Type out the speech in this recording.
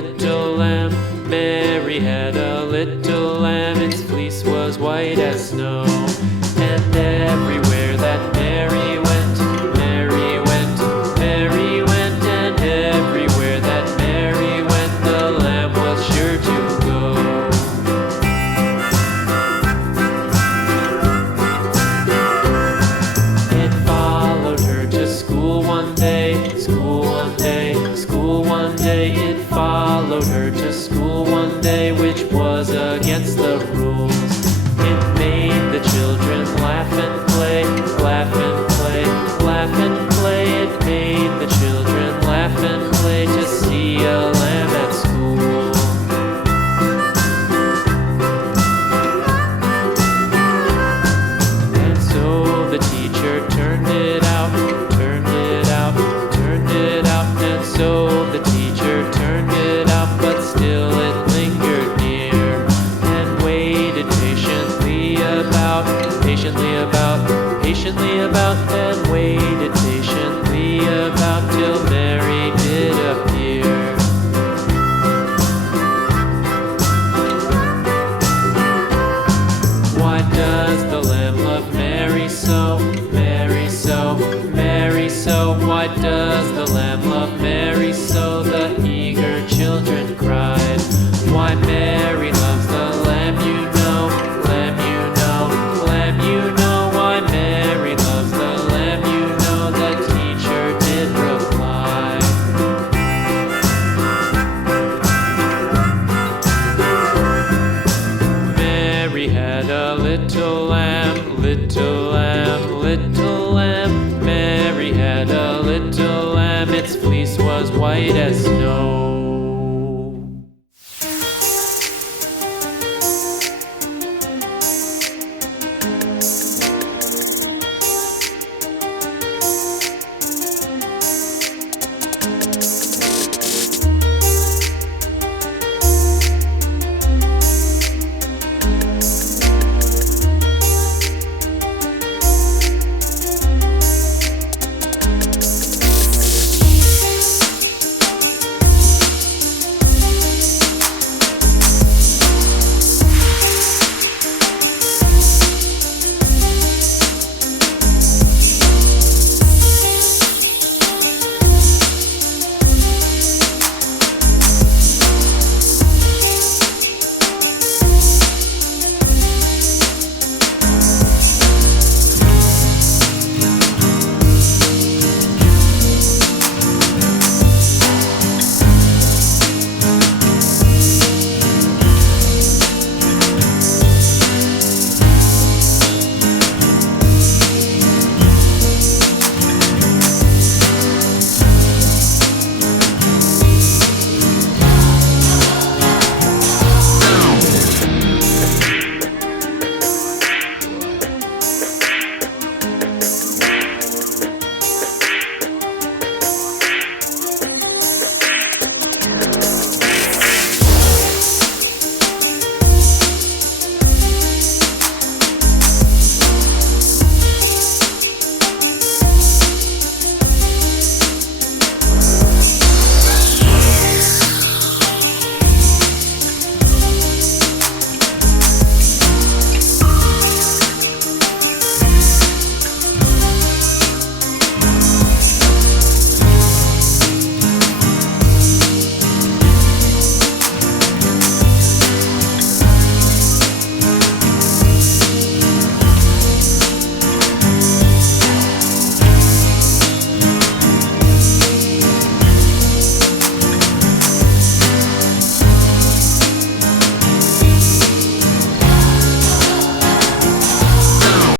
little lamb. Mary had a little lamb, its fleece was white as snow. And everywhere that Mary went, Mary went, Mary went, and everywhere that Mary went, the lamb was sure to go. It followed her to school one day, school one day, school one day. It followed her to school